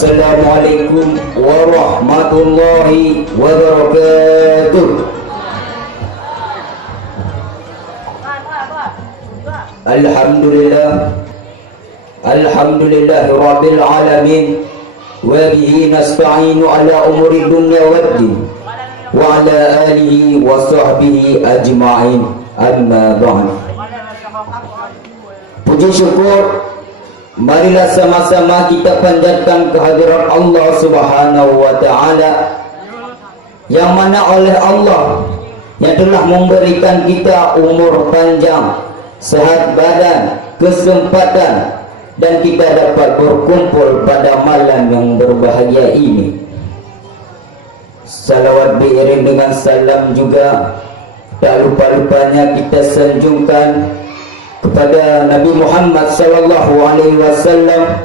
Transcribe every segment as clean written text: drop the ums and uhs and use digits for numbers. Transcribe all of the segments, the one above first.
Assalamualaikum warahmatullahi wabarakatuh. Alhamdulillah rabbil alamin, wa bihi nasta'inu ala umuri dunya waddin, wa ala alihi wa sahbihi ajma'in, amma ba'd. Puji syukur, marilah sama-sama kita panjatkan kehadiran Allah Subhanahu wa ta'ala, yang mana oleh Allah yang telah memberikan kita umur panjang, sehat badan, kesempatan, dan kita dapat berkumpul pada malam yang berbahagia ini. Salawat diiring dengan salam juga tak lupa-lupanya kita sanjungkan kepada Nabi Muhammad sallallahu alaihi wasallam,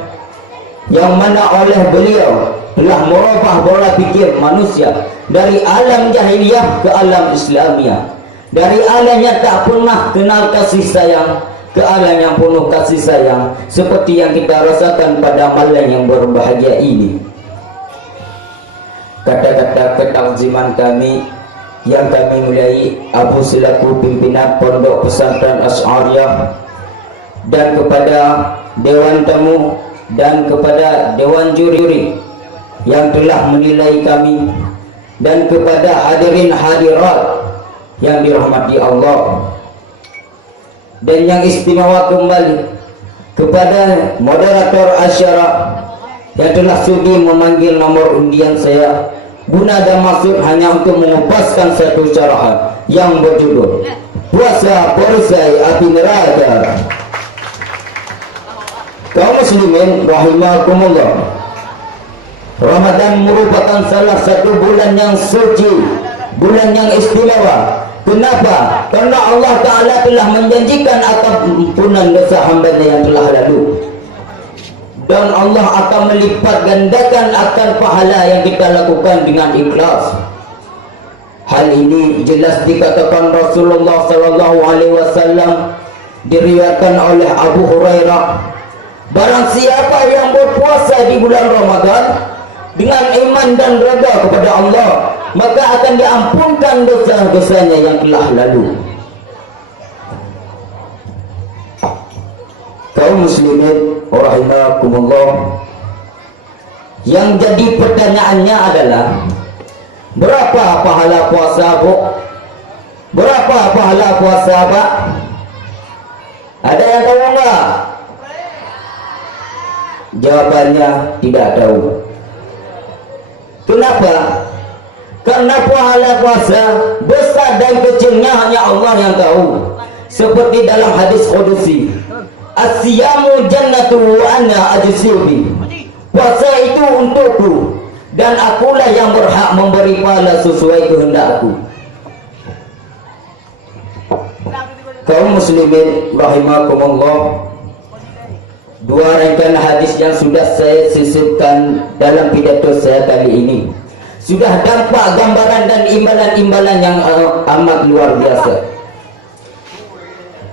yang mana oleh beliau telah merubah bola pikir manusia dari alam jahiliyah ke alam Islamiyah, dari alam yang tak pernah kenal kasih sayang ke alam yang penuh kasih sayang, seperti yang kita rasakan pada malam yang berbahagia ini. Kata-kata ketakziman kami yang kami mulai Abu selaku pimpinan Pondok Pesantren Asy'ariyah, dan kepada dewan tamu dan kepada dewan juri yang telah menilai kami, dan kepada hadirin hadirat yang dirahmati Allah, dan yang istimewa kembali kepada moderator asyara yang telah sudi memanggil nomor undian saya, guna dan maksud hanya untuk mengupaskan satu syarahan yang berjudul Puasa Perisai Api Neraka. Kaum muslimin rahimakumullah, Ramadan merupakan salah satu bulan yang suci, bulan yang istimewa. Kenapa? Karena Allah Ta'ala telah menjanjikan ampunan dosa hamba-Nya yang telah lalu, dan Allah akan melipat gandakan akan pahala yang kita lakukan dengan ikhlas. Hal ini jelas dikatakan Rasulullah sallallahu alaihi wasallam, diriwayatkan oleh Abu Hurairah, barang siapa yang berpuasa di bulan Ramadan dengan iman dan redha kepada Allah, maka akan diampunkan dosa-dosanya yang telah lalu. Kaum muslimin rahimakumullah, yang jadi pertanyaannya adalah, berapa pahala puasa, Bu? Berapa pahala puasa, Pak? Ada yang tahu enggak? Jawabannya tidak tahu. Kenapa? Karena pahala puasa besar dan kecilnya hanya Allah yang tahu. Seperti dalam hadis qudsi, as-siyamu jannatu wa ana ajzibi. Puasa itu untukku dan akulah yang berhak memberi pahala sesuai kehendakku. Kaum muslimin rahimakumullah, dua rangkaian hadis yang sudah saya sisipkan dalam pidato saya kali ini sudah dampak gambaran dan imbalan-imbalan yang amat luar biasa.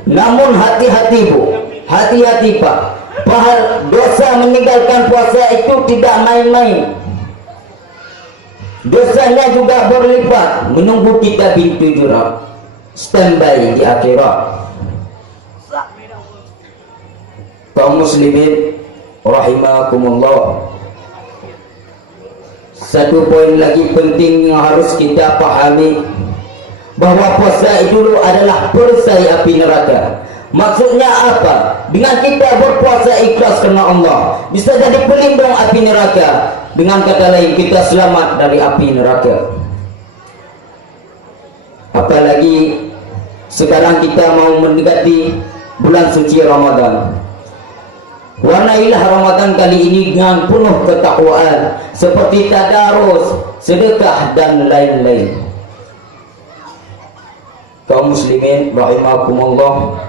Namun hati-hati, Bu, hati-hati, Pak. Pahala dosa meninggalkan puasa itu tidak main-main. Dosanya juga berlipat, menunggu kita pintu jurang, standby di akhirat. Kaum muslimin rahimakumullah, satu poin lagi penting yang harus kita pahami, bahwa puasa itu adalah perisai api neraka. Maksudnya apa? Dengan kita berpuasa ikhlas karena Allah, bisa jadi pelindung api neraka. Dengan kata lain, kita selamat dari api neraka. Apalagi sekarang kita mau mendekati bulan suci Ramadan. Warnailah Ramadan kali ini dengan penuh ketakwaan, seperti tadarus, sedekah, dan lain-lain. Kaum muslimin rahimakumullah,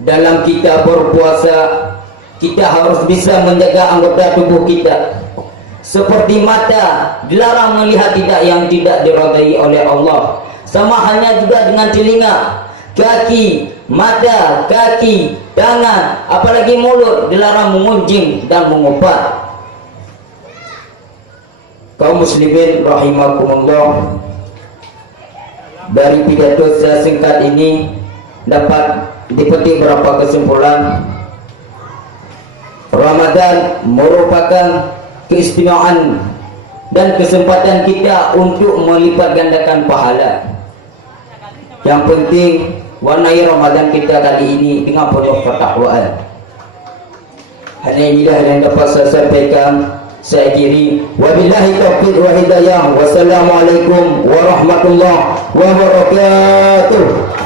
dalam kita berpuasa, kita harus bisa menjaga anggota tubuh kita. Seperti mata dilarang melihat yang tidak diridai oleh Allah, sama halnya juga dengan telinga, kaki, mata, kaki, tangan, apalagi mulut dilarang mengunjing dan mengupat. Kaum muslimin rahimakumullah, dari pidato saya singkat ini dapat dipetik beberapa kesimpulan. Ramadan merupakan keistimewaan dan kesempatan kita untuk melipat gandakan pahala. Yang penting warnai Ramadan kita kali ini dengan penuh ketakwaan. Hanya inilah yang dapat saya sampaikan. Saya akhiri, wabillahi taufiq wa hidayah. Wassalamualaikum warahmatullahi wabarakatuh.